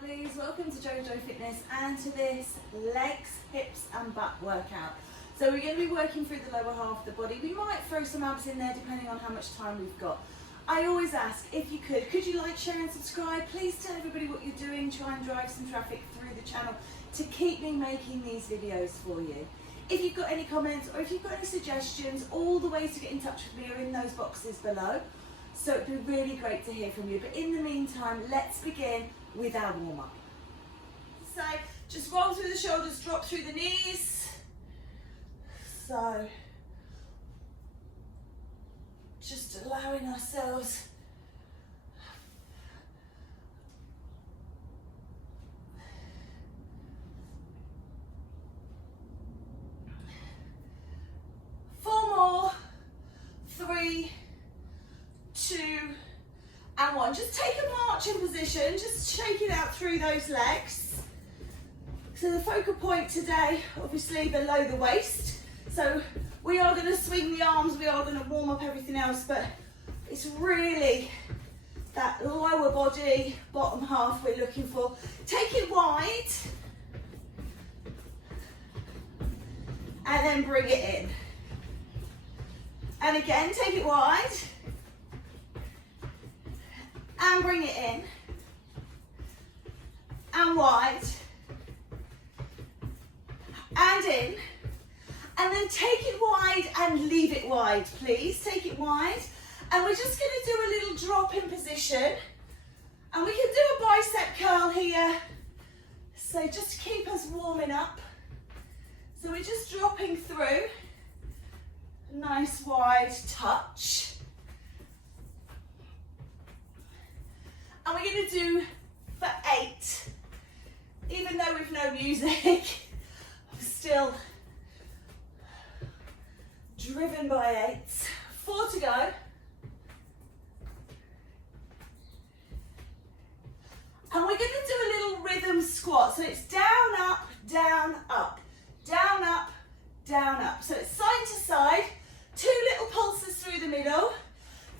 lovelies, welcome to JoeGa Fitness and to this legs, hips and butt workout. So we're going to be working through the lower half of the body. We might throw some abs in there depending on how much time we've got. I always ask, if you could you like, share and subscribe? Please tell everybody what you're doing, try and drive some traffic through the channel to keep me making these videos for you. If you've got any comments or if you've got any suggestions, all the ways to get in touch with me are in those boxes below. So it'd be really great to hear from you. But in the meantime, let's begin with our warm-up. So just roll through the shoulders, drop through the knees. So just allowing ourselves four more, 3, 2 and 1. Just take a marching position, just shake it out through those legs. So the focal point today, obviously below the waist. So we are going to swing the arms, we are going to warm up everything else, but it's really that lower body, bottom half we're looking for. Take it wide and then bring it in. And again, take it wide and bring it in and wide and in, and then take it wide and leave it wide, please. Take it wide, and we're just going to do a little drop in position, and we can do a bicep curl here, so just to keep us warming up. So we're just dropping through, a nice wide touch. And we're going to do for 8, even though we've no music, I'm still driven by 8. 4 to go. And we're going to do a little rhythm squat. So it's down, up, down, up, down, up, down, up. So it's side to side, 2 little pulses through the middle.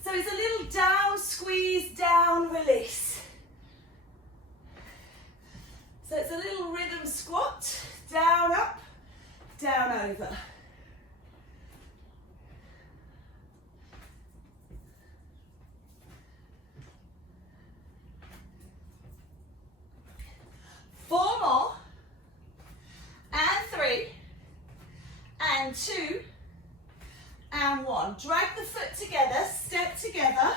So it's a little down, squeeze, down, release. So it's a little rhythm squat, down, up, down, over. Four more, and 3, and 2, and 1. Drag the foot together, step together,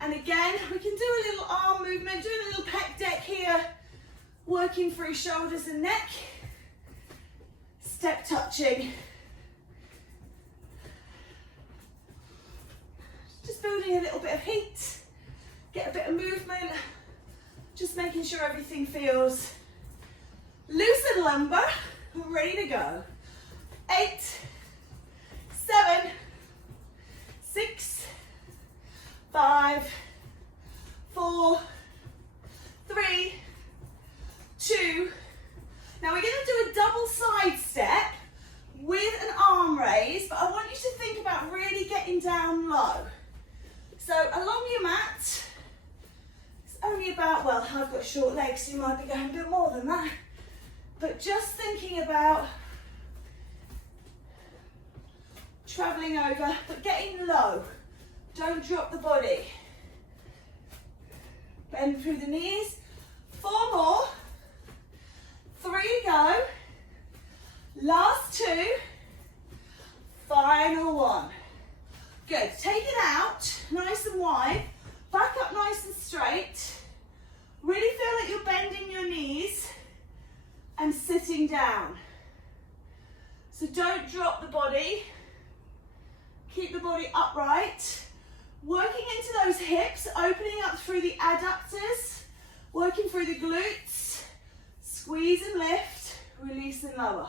and again we can do a little arm movement, doing a little pec deck here, working through shoulders and neck, step touching, just building a little bit of heat, get a bit of movement, just making sure everything feels loose and lumbar, ready to go. 8, 7, 6, 5, 4, 3, 2. Now we're going to do a double side step with an arm raise, but I want you to think about really getting down low. So along your mat, it's only about, well, I've got short legs, so you might be going a bit more than that, but just thinking about travelling over, but getting low. Don't drop the body. Bend through the knees. 4 more. 3 go. Last 2. Final 1. Good. Take it out, nice and wide. Back up nice and straight. Really feel like you're bending your knees and sitting down. So don't drop the body. Keep the body upright. Working into those hips, opening up through the adductors, working through the glutes. Squeeze and lift, release and lower.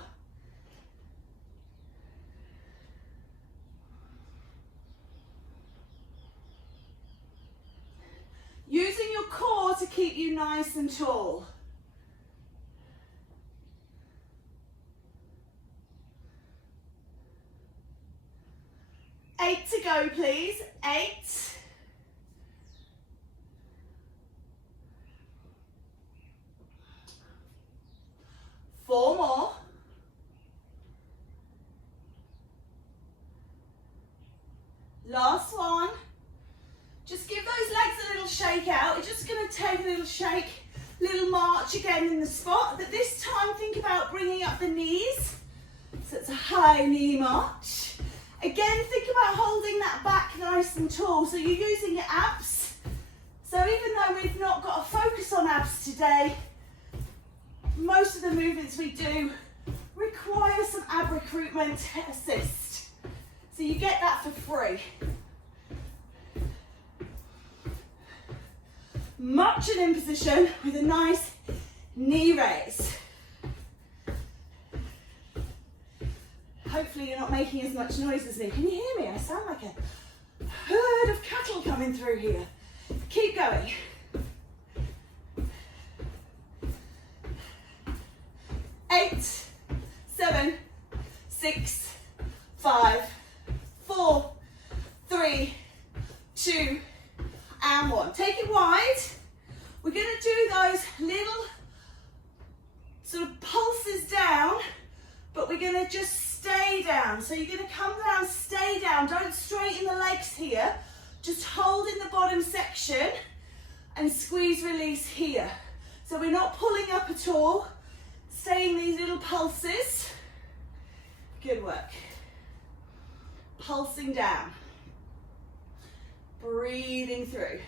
Using your core to keep you nice and tall. 8 to go, please. 8. Last one. Just give those legs a little shake out. You're just going to take a little shake, little march again in the spot. But this time, think about bringing up the knees. So it's a high knee march. Again, think about holding that back nice and tall. So you're using your abs. So even though we've not got a focus on abs today, most of the movements we do require some ab recruitment assist. So you get that for free. Marching in position with a nice knee raise. Hopefully you're not making as much noise as me. Can you hear me? I sound like a herd of cattle coming through here. Keep going. 8, 7, 6, 5, 4, 3, 2, and 1. Take it wide. We're going to do those little sort of pulses down, but we're going to just stay down. So you're going to come down, stay down. Don't straighten the legs here. Just hold in the bottom section and squeeze, release here. So we're not pulling up at all. Staying these little pulses. Good work. Pulsing down. Breathing through.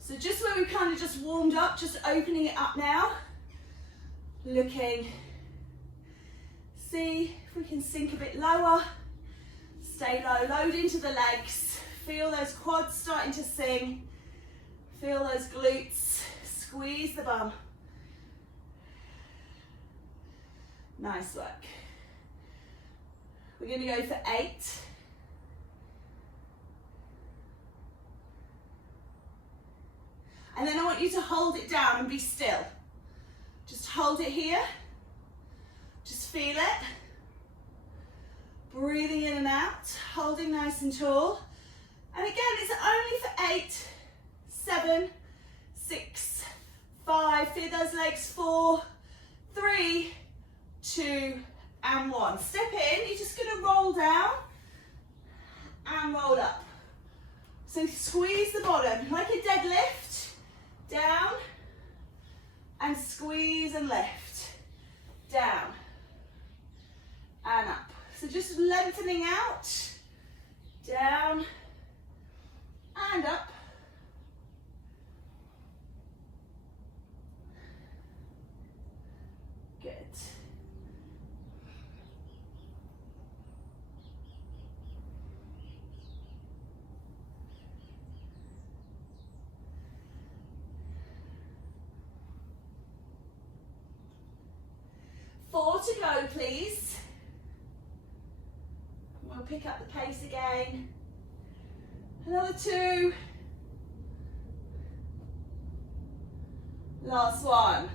So just where we kind of just warmed up, just opening it up now. Looking. See if we can sink a bit lower. Stay low, load into the legs. Feel those quads starting to sing. Feel those glutes. Squeeze the bum. Nice work. We're going to go for 8. And then I want you to hold it down and be still. Just hold it here. Just feel it. Breathing in and out, holding nice and tall. And again, it's only for 8, 7, 6, 5. Feel those legs. 4, 3, 2, and 1. Step in. You're just going to roll down and roll up. So squeeze the bottom like a deadlift. Down and squeeze and lift. Down and up. So just lengthening out. Down and up. Good. Four to go, please. We'll pick up the pace again. Another 2. Last one.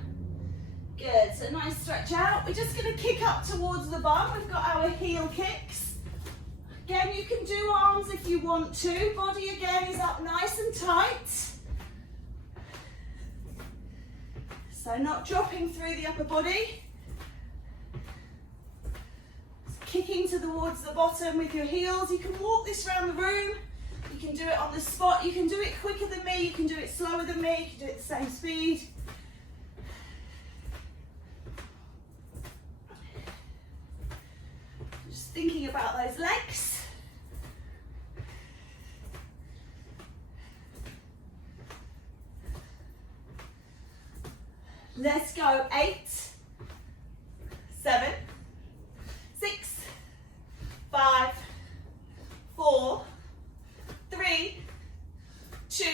Good, so nice stretch out. We're just going to kick up towards the bum. We've got our heel kicks. Again, you can do arms if you want to. Body again is up nice and tight. So not dropping through the upper body. Kicking towards the bottom with your heels. You can walk this around the room. You can do it on the spot. You can do it quicker than me. You can do it slower than me. You can do it at the same speed. Just thinking about those legs. Let's go. 8, 7, 6, 5, 4, 3, 2,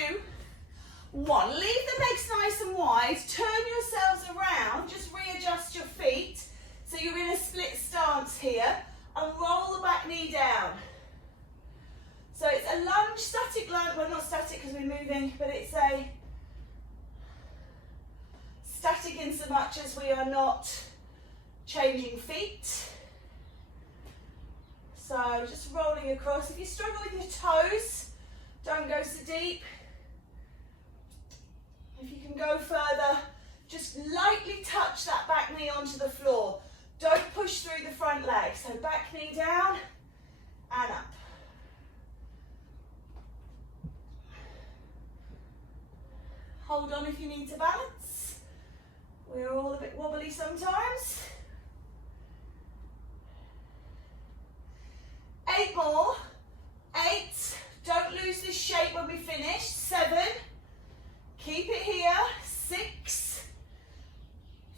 1. Leave the legs nice and wide. Turn yourselves around. Just readjust your feet. So you're in a split stance here. And roll the back knee down. So it's a lunge, static lunge. Well, not static because we're moving, but it's a static in so much as we are not changing feet. So just rolling across. If you struggle with your toes, don't go so deep. If you can go further, just lightly touch that back knee onto the floor. Don't push through the front leg. So back knee down and up. hold on if you need to balance. We're all a bit wobbly sometimes. 8 more. 8. Don't lose this shape when we finish. 7. Keep it here. 6.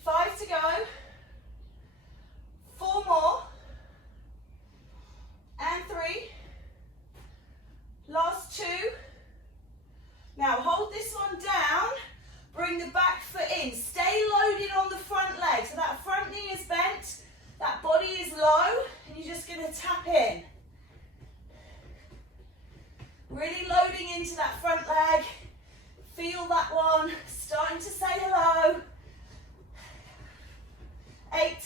5 to go. 4 more. And 3. Last 2. Now hold this one down. Bring the back foot in. Stay loaded on the front leg. So that front knee is bent. That body is low. And you're just going to tap in. Really loading into that front leg. Feel that one. Starting to say hello. 8,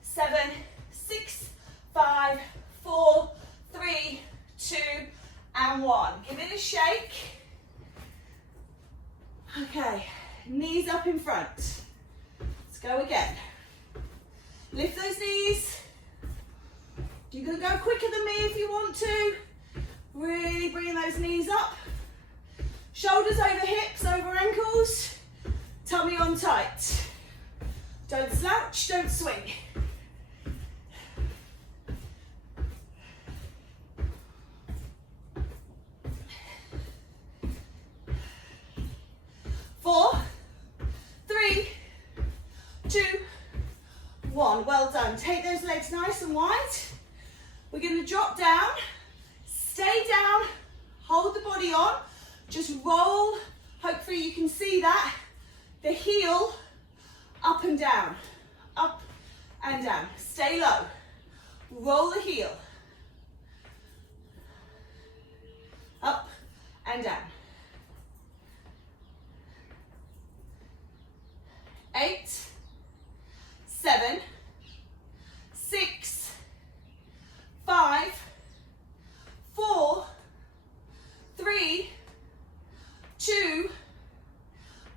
7, 6, 5, 4, 3, 2, and 1. Give it a shake. Okay, knees up in front. Let's go again. Lift those knees. You can go quicker than me if you want to. Really bringing those knees up. Shoulders over hips, over ankles. Tummy on tight. Don't slouch, don't swing. Four, 3, 2, 1. Well done. Take those legs nice and wide. We're going to drop down. Stay down. Hold the body on. Just roll. Hopefully you can see that. The heel up and down. Up and down. Stay low. Roll the heel. Up and down. 8, 7, 6, 5, 4, 3, 2,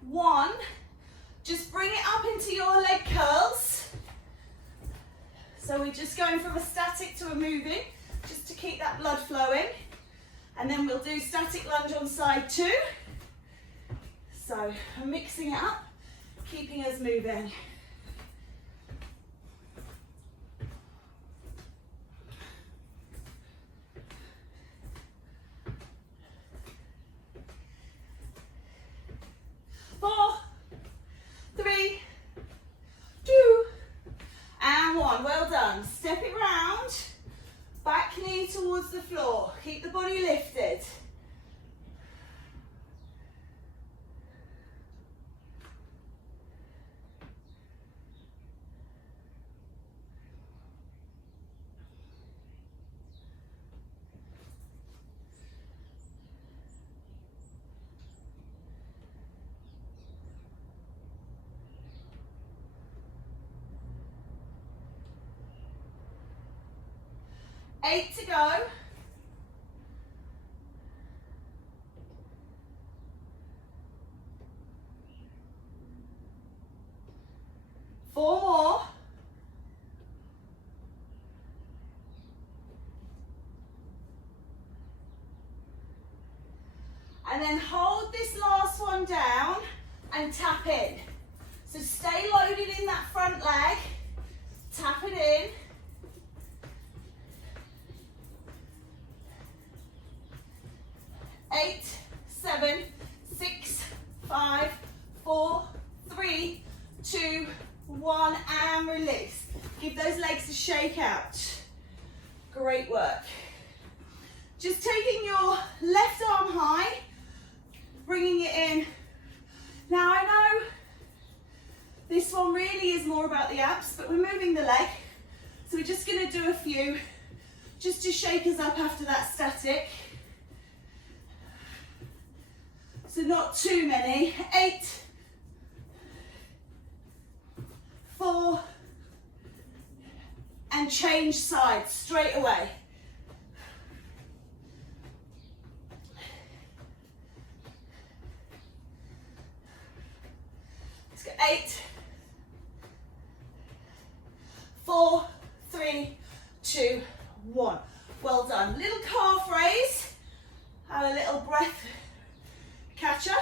1. Just bring it up into your leg curls. So we're just going from a static to a moving, just to keep that blood flowing. And then we'll do static lunge on side 2. So I'm mixing it up, keeping us moving. Four, 3, 2, and 1. Well done. Step it round. Back knee towards the floor. Keep the body lifted. Eight to go. 4 more. And then hold this last one down and tap in. So stay loaded in that front leg. Tap it in. 8, 7, 6, 5, 4, 3, 2, 1, and release. Give those legs a shake out. Great work. Just taking your left arm high, bringing it in. Now I know this one really is more about the abs, but we're moving the leg. So we're just going to do a few just to shake us up after that static. So not too many. 8, 4, and change sides straight away. Let's go. 8, 4, 3, 2, 1. Well done. Little calf raise. Have a little breath catcher.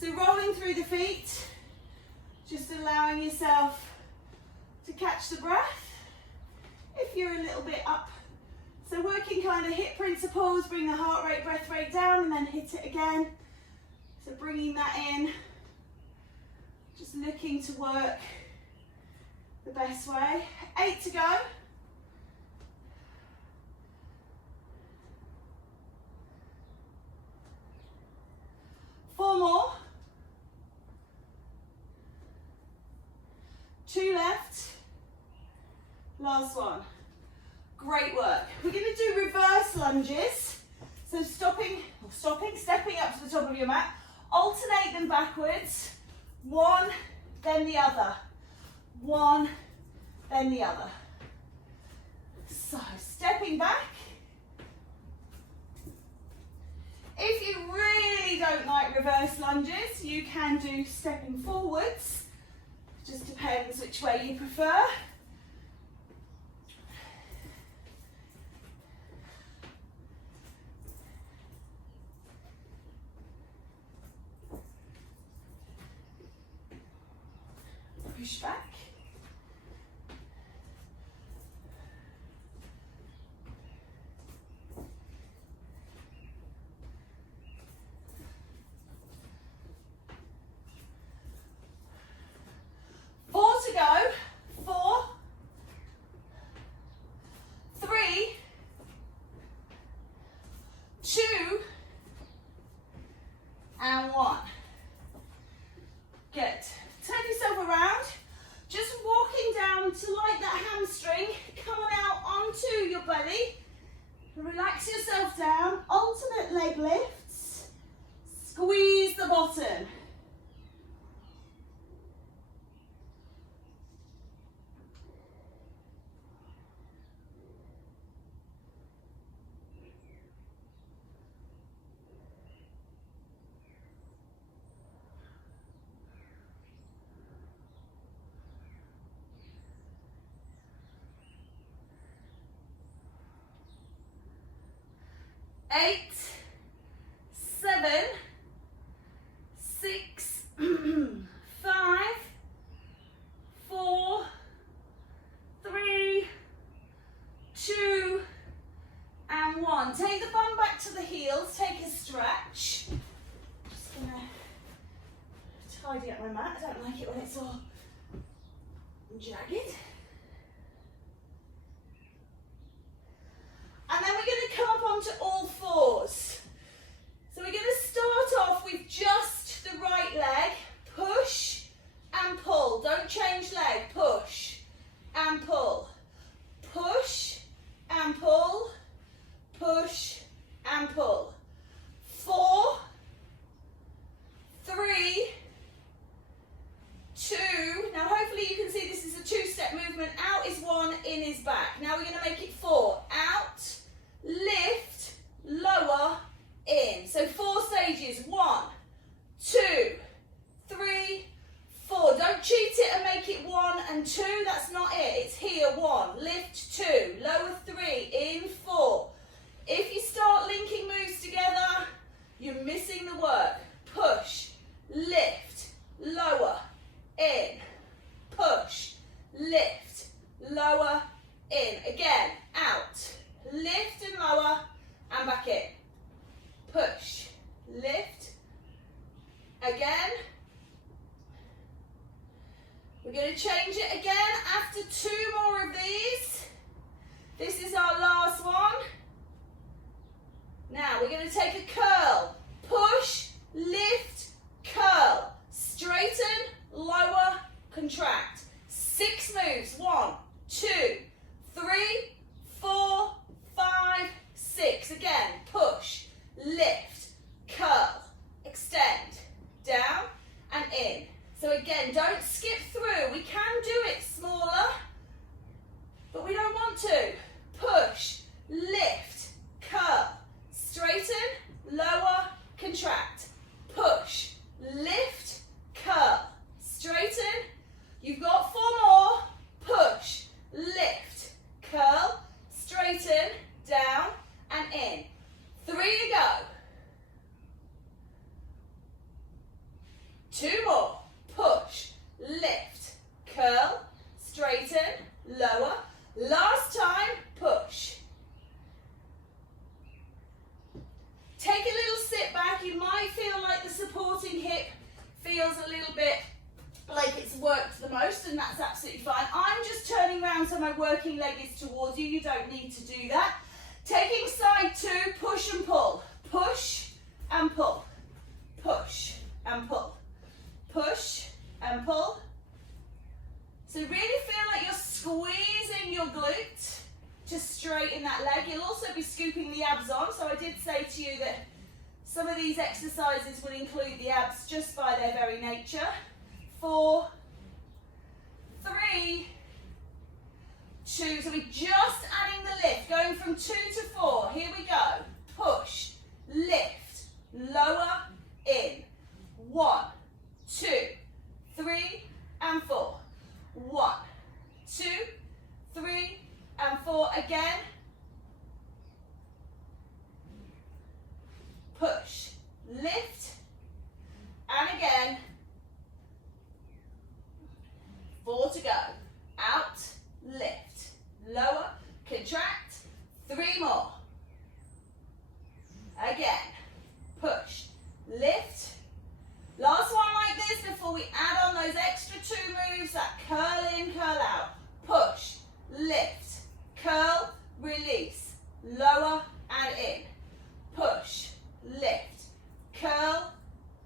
So rolling through the feet, just allowing yourself to catch the breath. If you're a little bit up, so working kind of hip principles, bring the heart rate, breath rate down and then hit it again. So bringing that in, just looking to work the best way. 8 to go. Four more. 2 left. Last one. Great work. We're going to do reverse lunges. So stepping up to the top of your mat. Alternate them backwards. One, then the other. One, then the other. So stepping back. If you really don't like reverse lunges, you can do stepping forwards. Just depends which way you prefer. Push back. To go. 4, 3, 2, and 1. Good. Turn yourself around. Just walking down to like that hamstring, coming out onto your belly. Relax yourself down. Alternate leg lifts. Squeeze the bottom. Eight, 7, 6, 5, 4, 3, 2, and 1. Take the bum back to the heels, take a stretch. Just gonna tidy up my mat. I don't like it when it's all jagged. And then we're going to come up onto all fours. So we're going to start off with just the right leg. Push and pull. Don't change leg. Push and pull. Push and pull. Push and pull. 4, 3, 2. Now hopefully you can see this is a 2-step movement. working leg is towards you, you don't need to do that. Taking side 2, push and pull. Push and pull. Push and pull. Push and pull. So really feel like you're squeezing your glute to straighten that leg. You'll also be scooping the abs on. So I did say to you that some of these exercises will include the abs just by their very nature. 4, 3, 2. So we're just adding the lift, going from 2 to 4. Here we go. Push, lift, lower, in. 1, 2, 3, and 4. 1, 2, 3, and 4. Again. Push, lift, and again. 4 to go. Out, lift, lower, contract. 3 more. Again. Push, lift. Last one like this before we add on those extra 2 moves, that curl in, curl out. Push, lift, curl, release, lower and in. Push, lift, curl,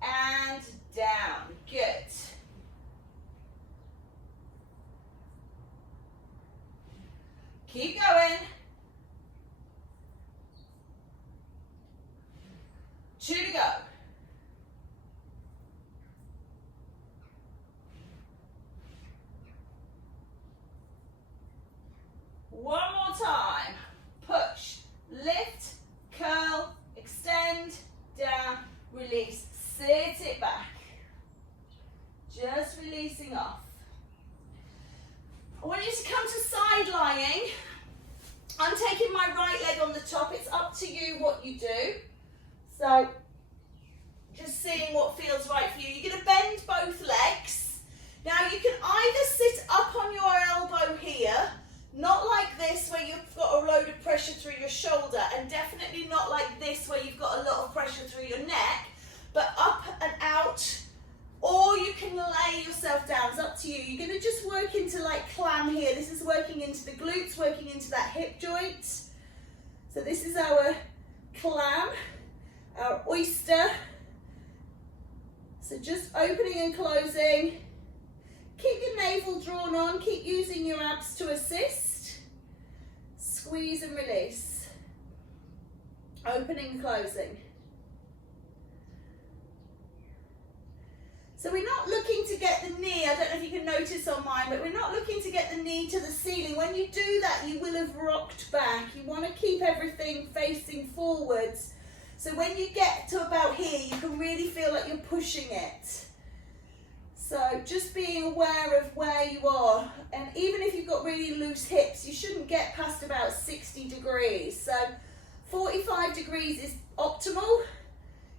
and down. Good. Keep going. 2 to go. One more time. Push, lift, curl, extend, down, release. Sit it back. Just releasing off. I want you to come to side lying. I'm taking my right leg on the top. It's up to you what you do. So, just seeing what feels right for you. You're going to bend both legs. Now, you can either sit up on your elbow here, not like this where you've got a load of pressure through your shoulder, and definitely not like this where you've got a lot of pressure through your neck, but up and out, or you can lay yourself down. It's up to you. You're going to just work into like clam here. This is working into the glutes, working into that hip joint. So this is our clam, our oyster. So just opening and closing. Keep your navel drawn on, keep using your abs to assist. Squeeze and release. Opening and closing. So we're not looking to get the knee, I don't know if you can notice on mine, but we're not looking to get the knee to the ceiling. When you do that, you will have rocked back. You want to keep everything facing forwards. So when you get to about here, you can really feel like you're pushing it. So just being aware of where you are. And even if you've got really loose hips, you shouldn't get past about 60 degrees. So 45 degrees is optimal.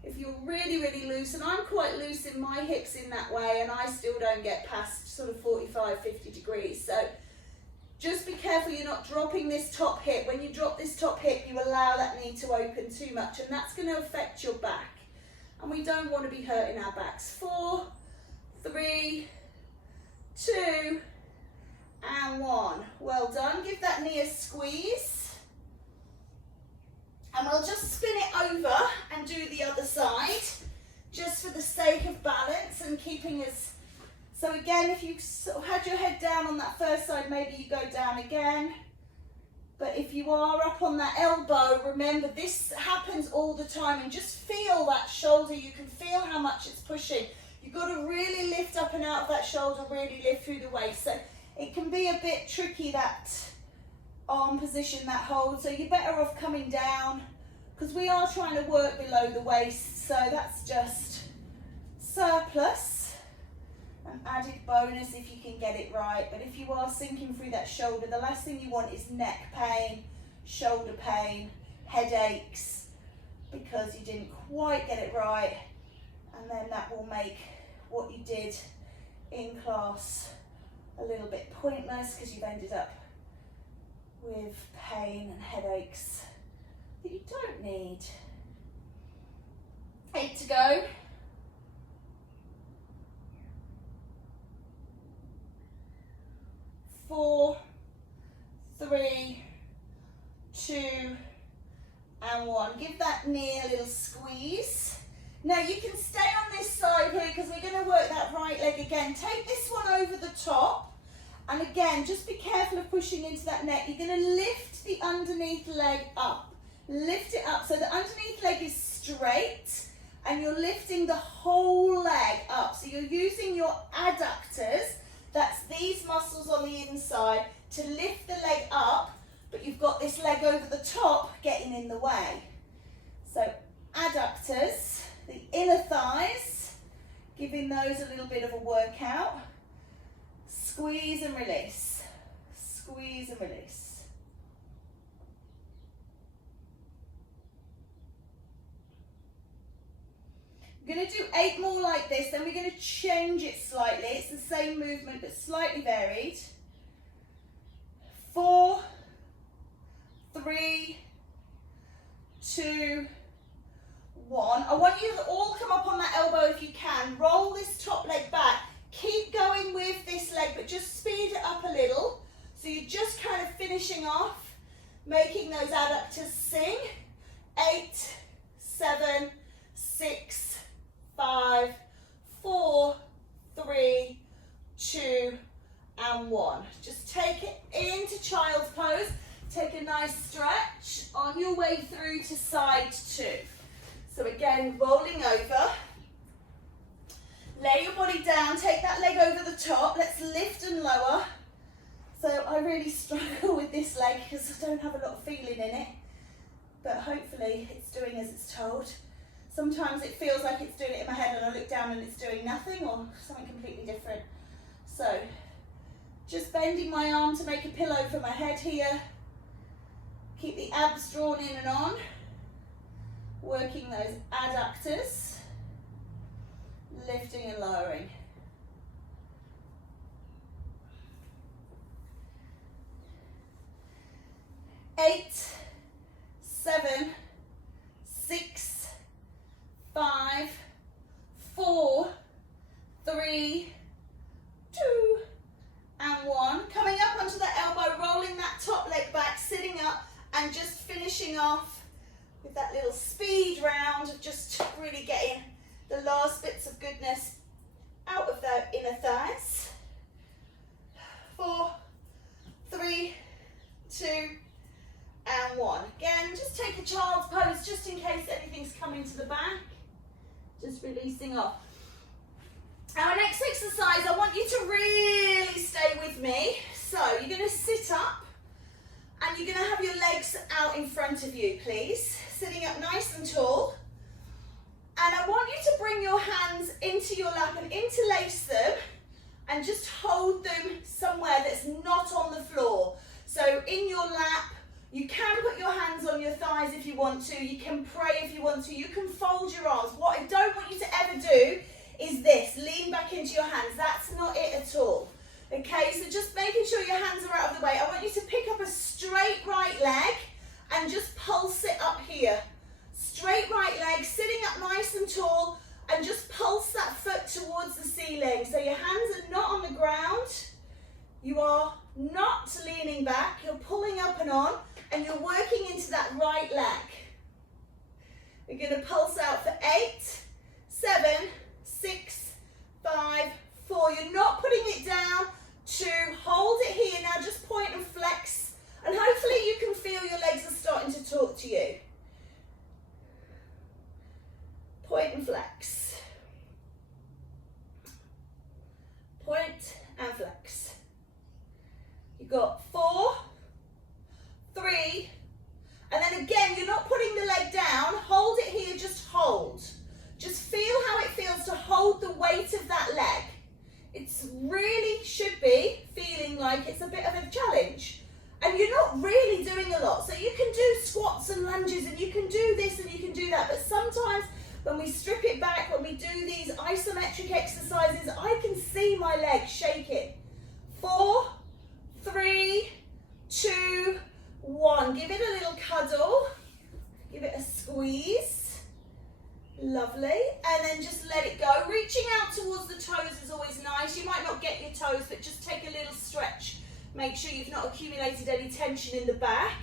If you're really, really loose, and I'm quite loose in my hips in that way, and I still don't get past sort of 45, 50 degrees. So just be careful you're not dropping this top hip. When you drop this top hip, you allow that knee to open too much, and that's going to affect your back. And we don't want to be hurting our backs. 4, 3, 2, and 1. Well done. Give that knee a squeeze. And we'll just spin it over and do the other side, just for the sake of balance and keeping us. So again, if you sort of had your head down on that first side, maybe you go down again. But if you are up on that elbow, remember this happens all the time, and just feel that shoulder. You can feel how much it's pushing. You've got to really lift up and out of that shoulder, really lift through the waist. So it can be a bit tricky, that arm position, that hold, so you're better off coming down, because we are trying to work below the waist, so that's just surplus, an added bonus if you can get it right. But if you are sinking through that shoulder, the last thing you want is neck pain, shoulder pain, headaches, because you didn't quite get it right, and then that will make what you did in class a little bit pointless, because you've ended up with pain and headaches that you don't need. 8 to go. 4, 3, 2, and 1. Give that knee a little squeeze. Now you can stay on this side here because we're going to work that right leg again. Take this one over the top, and again, just be careful of pushing into that neck. You're going to lift the underneath leg up. Lift it up so the underneath leg is straight, and you're lifting the whole leg up. So you're using your adductors, that's these muscles on the inside, to lift the leg up, but you've got this leg over the top getting in the way. So adductors, the inner thighs, giving those a little bit of a workout. Squeeze and release. Squeeze and release. We're going to do 8 more like this, then we're going to change it slightly. It's the same movement but slightly varied. 4, 3, 2, 1. I want you to all come up on that elbow if you can. Roll this top leg back. Keep going with this leg, but just speed it up a little. So you're just kind of finishing off, making those adductors sing. 8, 7, 6, 5, 4, 3, 2, and 1. Just take it into child's pose. Take a nice stretch on your way through to side 2. So again, rolling over. Lay your body down, take that leg over the top. Let's lift and lower. So I really struggle with this leg because I don't have a lot of feeling in it. But hopefully it's doing as it's told. Sometimes it feels like it's doing it in my head and I look down and it's doing nothing or something completely different. So just bending my arm to make a pillow for my head here. Keep the abs drawn in and on. Working those adductors. Lifting and lowering. Eight, 7, 6, 5, 4, 3, 2, and 1. Coming up onto the elbow, rolling that top leg back, sitting up, and just finishing off with that little speed round of just really getting the last bits of goodness out of the inner thighs. 4, 3, 2, and 1. Again, just take a child's pose just in case anything's coming to the back. Just releasing off. Our next exercise, I want you to really stay with me. So you're going to sit up and you're going to have your legs out in front of you, please. Sitting up nice and tall. And I want you to bring your hands into your lap and interlace them and just hold them somewhere that's not on the floor. So in your lap, you can put your hands on your thighs if you want to. You can pray if you want to. You can fold your arms. What I don't want you to ever do is this. Lean back into your hands. That's not it at all. Okay, so just making sure your hands are out of the way. I want you to pick up a straight right leg and just pulse it up here. Straight right leg, sitting up nice and tall, and just pulse that foot towards the ceiling. So your hands are not on the ground. You are not leaning back. You're pulling up and on, and you're working into that right leg. We're going to pulse out for 8, 7, 6, 5, 4. You're not putting it down. 2, hold it here. Now just point and flex, and hopefully you can feel your legs are starting to talk to you. Point and flex. Point and flex. You've got 4, 3, and then again, you're not putting the leg down. Hold it here, just hold. Just feel how it feels to hold the weight of that leg. It's really should be feeling like it's a bit of a challenge. And you're not really doing a lot. So you can do squats and lunges and you can do this and you can do that. But sometimes when we strip it back, when we do these isometric exercises, I can see my legs shaking. 4, 3, 2, 1. Give it a little cuddle. Give it a squeeze. Lovely. And then just let it go. Reaching out towards the toes is always nice. You might not get your toes, but just take a little stretch Make sure you've not accumulated any tension in the back.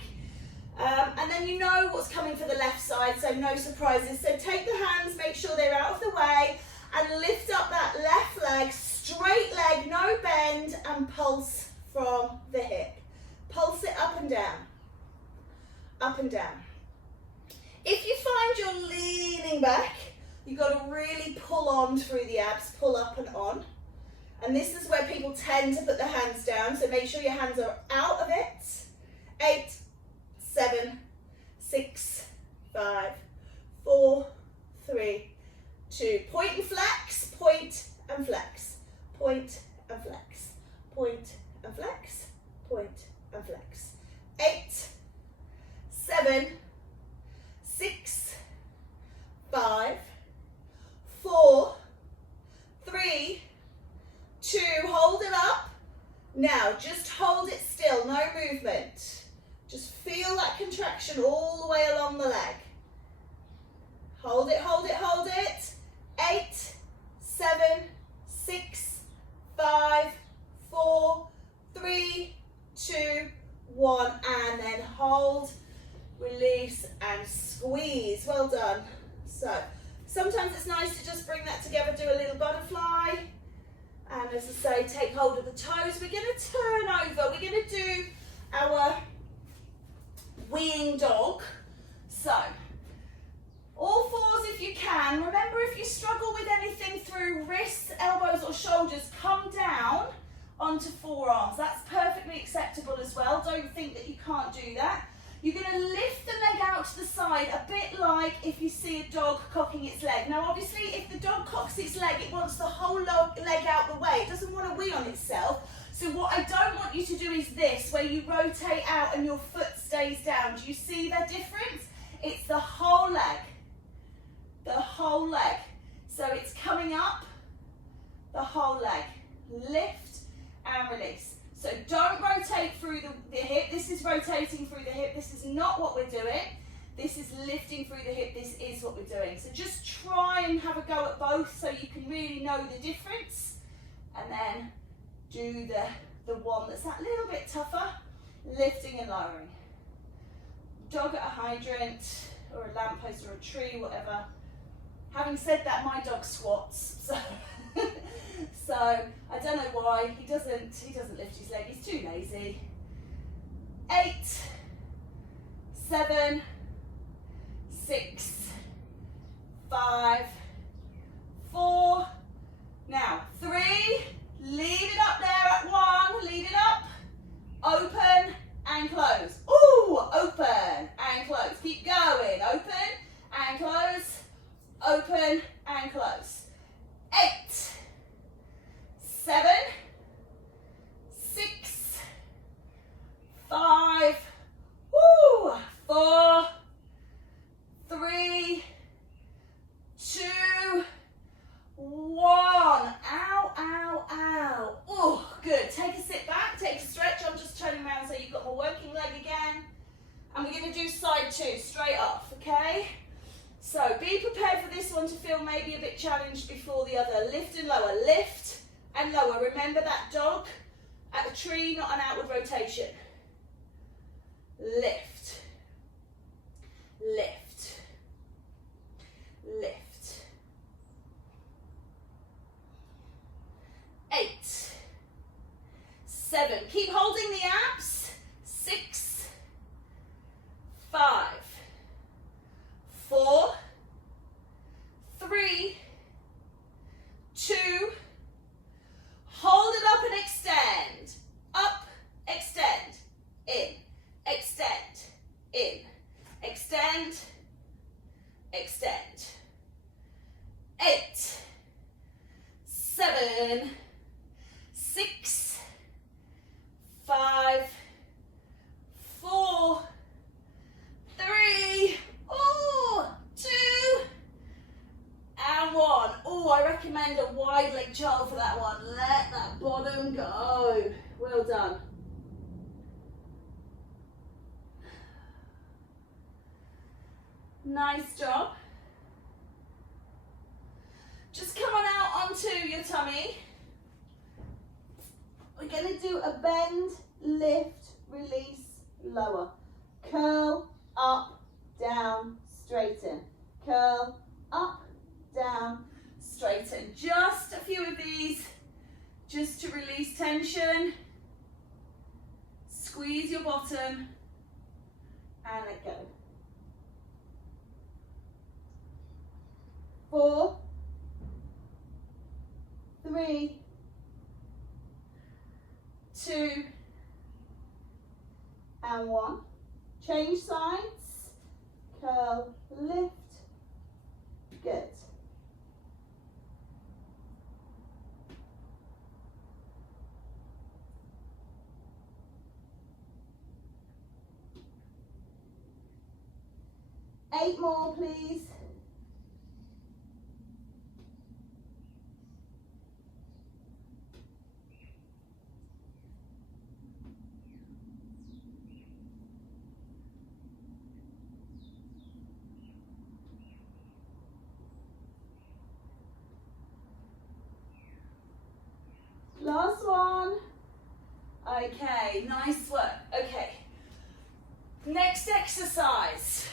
And then you know what's coming for the left side, so no surprises. So take the hands, make sure they're out of the way, and lift up that left leg, straight leg, no bend, and pulse from the hip. Pulse it up and down, up and down. If you find you're leaning back, you've got to really pull on through the abs, pull up and on. And this is where people tend to put their hands down, so make sure your hands are out of it. 8, 7, 6, 5, 4, 3, 2. Point and flex, point and flex, point and flex, point and flex, point and flex. 8, 7, 6, 5, 4, 3, 2. Hold it up. Now just hold it still, no movement. Just feel that contraction all the way along the leg. Hold it, hold it, hold it. 8, 7, 6, 5, 4, 3, 2, 1. And then hold, release, and squeeze. Well done. So sometimes it's nice to just bring that together, do a little butterfly. And as I say, take hold of the toes. We're going to turn over. We're going to do our weeing dog. So, all fours if you can. Remember, if you struggle with anything through wrists, elbows or shoulders, come down onto forearms. That's perfectly acceptable as well. Don't think that you can't do that. You're going to lift the leg out to the side, a bit like if you see a dog cocking its leg. Now, obviously, if the dog cocks its leg, it wants the whole leg out the way. It doesn't want to wee on itself. So what I don't want you to do is this, where you rotate out and your foot stays down. Do you see the difference? It's the whole leg. The whole leg. So it's coming up, the whole leg. Lift and release. So don't rotate through the hip. This is rotating through the hip. This is not what we're doing. This is lifting through the hip. This is what we're doing. So just try and have a go at both so you can really know the difference. And then do the one that's that little bit tougher, lifting and lowering. Dog at a hydrant or a lamppost or a tree, whatever. Having said that, my dog squats, so so I don't know why he doesn't lift his leg. He's too lazy. 8, 7, 6, 5, 4. Now 3. Lead it up there at 1. Lead it up. Open and close. Ooh, open and close. Keep going. Open and close. Open and close. 8, 7, 6, 5, 4, 3, 2, 1. Ow, ow, ow. Oh, good. Take a sit back, take a stretch. I'm just turning around so you've got my working leg again. And we're going to do side 2, straight off, okay? So be prepared for this one to feel maybe a bit challenged before the other. Lift and lower, lift and lower. Remember that dog at a tree, not an outward rotation. Lift, lift, lift. 8, 7, keep holding the abs. 6, 5, 4, 3, 2, hold it up and extend. Up, extend, in, extend, in, extend, extend. 8, 7, 6, 5, 4, 3, 2, and 1. Oh, I recommend a wide leg child for that one. Let that bottom go. Well done. Nice job. Just come on out onto your tummy. We're going to do a bend lift, release, lower. Curl, up, down, straighten. Curl, up, down, straighten. Just a few of these, just to release tension. Squeeze your bottom and let go. 4, 3, 2, and 1. Change sides. Curl, lift. Good. Eight more, please. Last one. Okay, nice work. Okay. Next exercise.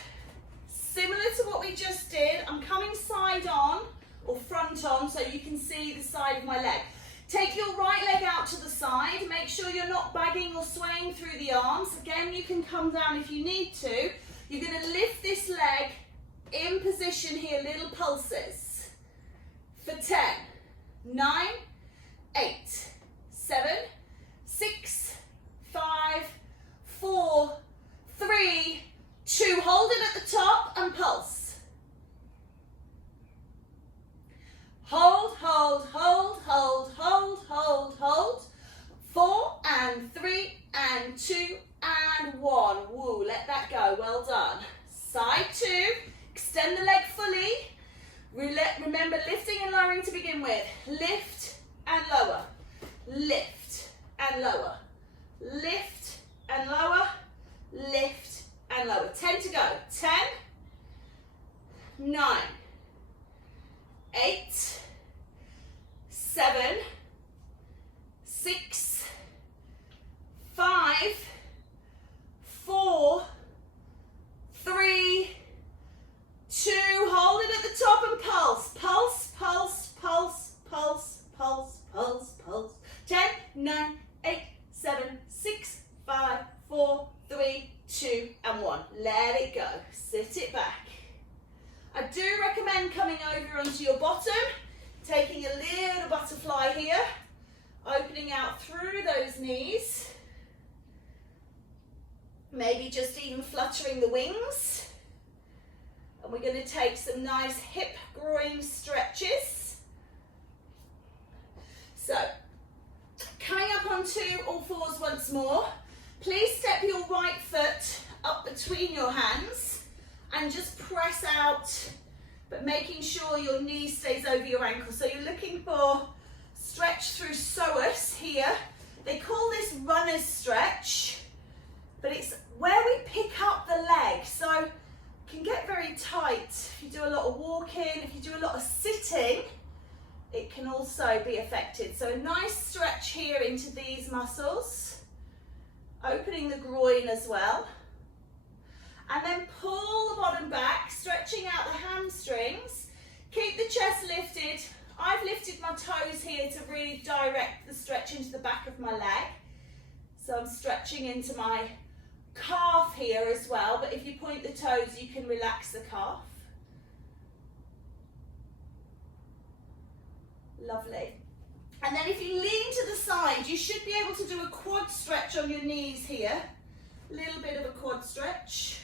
Similar to what we just did, I'm coming side on or front on so you can see the side of my leg. Take your right leg out to the side. Make sure you're not bagging or swaying through the arms. Again, you can come down if you need to. You're going to lift this leg in position here, little pulses. For 10, 9, 8, 7, 6, 5, 4, 3, 2. Hold it at the top and pulse. Hold, hold, hold, hold, hold, hold, hold. 4 and 3 and 2 and 1. Woo, let that go. Well done. Side 2. Extend the leg fully. Remember lifting and lowering to begin with. Lift and lower. Lift and lower. Lift and lower. Lift and lower. 10 to go. 10, 9, 8, 7, 6, 5, 4, 3, 2. Hold it at the top and pulse. Pulse, pulse, pulse, pulse, pulse, pulse, pulse. 10, 9, 8, 7, 6, 5, 4, 3, 2, and 1. Let it go. Sit it back. I do recommend coming over onto your bottom, taking a little butterfly here, opening out through those knees, maybe just even fluttering the wings. And we're going to take some nice hip groin stretches. So, coming up onto all fours once more. Please step your right foot up between your hands and just press out, but making sure your knee stays over your ankle. So you're looking for stretch through psoas here. They call this runner's stretch, but it's where we pick up the leg. So it can get very tight if you do a lot of walking, if you do a lot of sitting, it can also be affected. So a nice stretch here into these muscles. Opening the groin as well. And then pull the bottom back, stretching out the hamstrings. Keep the chest lifted. I've lifted my toes here to really direct the stretch into the back of my leg. So I'm stretching into my calf here as well, but if you point the toes, you can relax the calf. Lovely. And then if you lean to the side, you should be able to do a quad stretch on your knees here. A little bit of a quad stretch.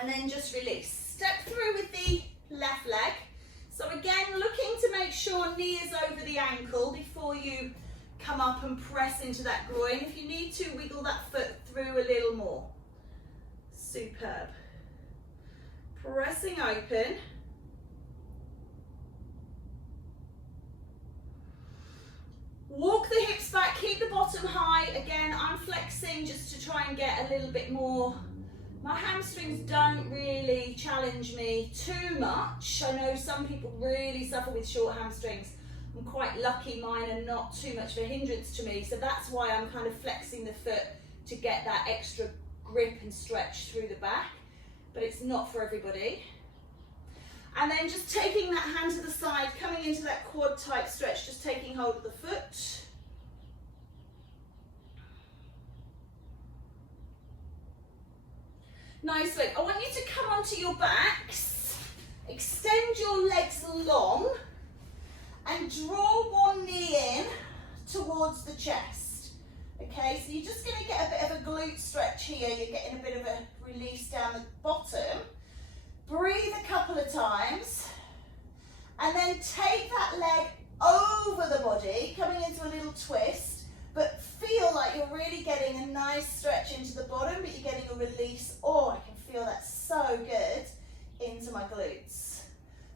And then just release. Step through with the left leg. So again, looking to make sure knee is over the ankle before you come up and press into that groin. If you need to, wiggle that foot through a little more. Superb. Pressing open. Walk the hips back, keep the bottom high. Again, I'm flexing just to try and get a little bit more. My hamstrings don't really challenge me too much. I know some people really suffer with short hamstrings. I'm quite lucky mine are not too much of a hindrance to me, so that's why I'm kind of flexing the foot to get that extra grip and stretch through the back, but it's not for everybody. And then just taking that hand to the side, coming into that quad type stretch, just taking hold of the foot. Nice leg. I want you to come onto your backs, extend your legs long, and draw one knee in towards the chest. Okay, so you're just going to get a bit of a glute stretch here. You're getting a bit of a release down the bottom. Breathe a couple of times, and then take that leg over the body, coming into a little twist, but feel like you're really getting a nice stretch into the bottom, but you're getting a release. Oh, I can feel that so good into my glutes.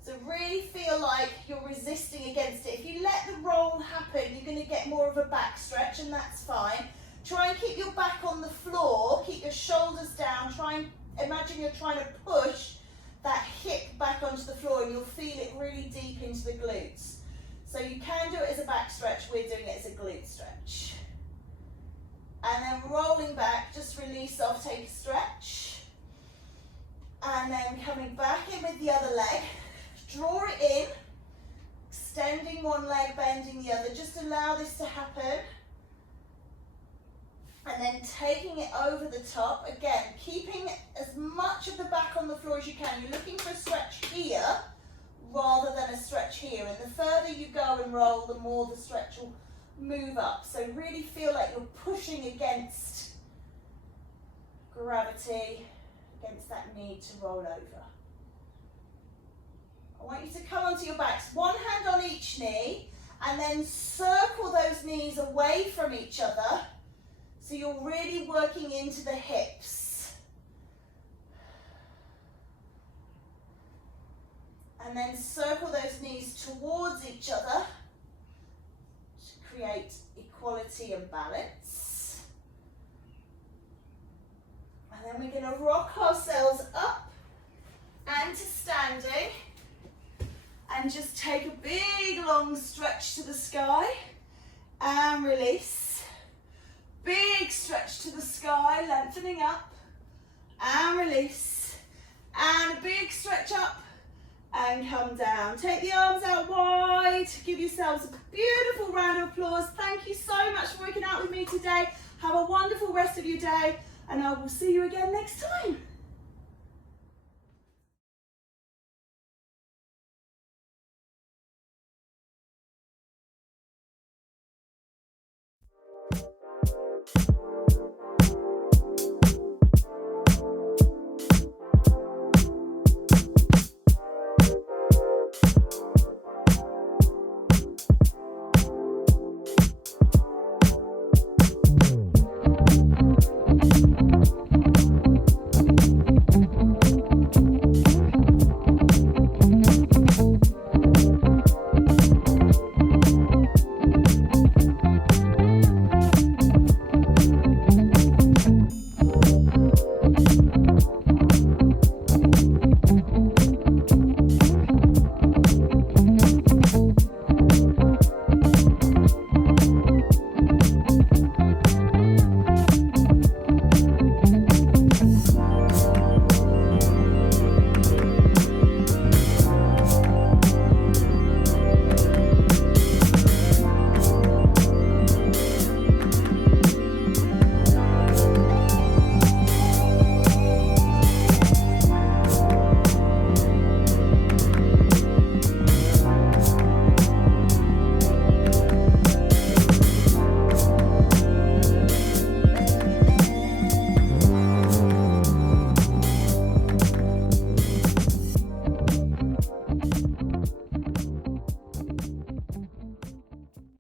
So really feel like you're resisting against it. If you let the roll happen, you're going to get more of a back stretch, and that's fine. Try and keep your back on the floor, keep your shoulders down, try and imagine you're trying to push that hip back onto the floor, and you'll feel it really deep into the glutes. So you can do it as a back stretch, we're doing it as a glute stretch. And then rolling back, just release off, take a stretch. And then coming back in with the other leg, draw it in, extending one leg, bending the other, just allow this to happen. And then taking it over the top, again, keeping as much of the back on the floor as you can. You're looking for a stretch here rather than a stretch here. And the further you go and roll, the more the stretch will move up. So really feel like you're pushing against gravity, against that need to roll over. I want you to come onto your backs, one hand on each knee, and then circle those knees away from each other. So you're really working into the hips. And then circle those knees towards each other to create equality and balance. And then we're going to rock ourselves up and to standing. And just take a big long stretch to the sky and release. Big stretch to the sky, lengthening up and release. And a big stretch up and come down. Take the arms out wide. Give yourselves a beautiful round of applause. Thank you so much for working out with me today. Have a wonderful rest of your day, and I will see you again next time.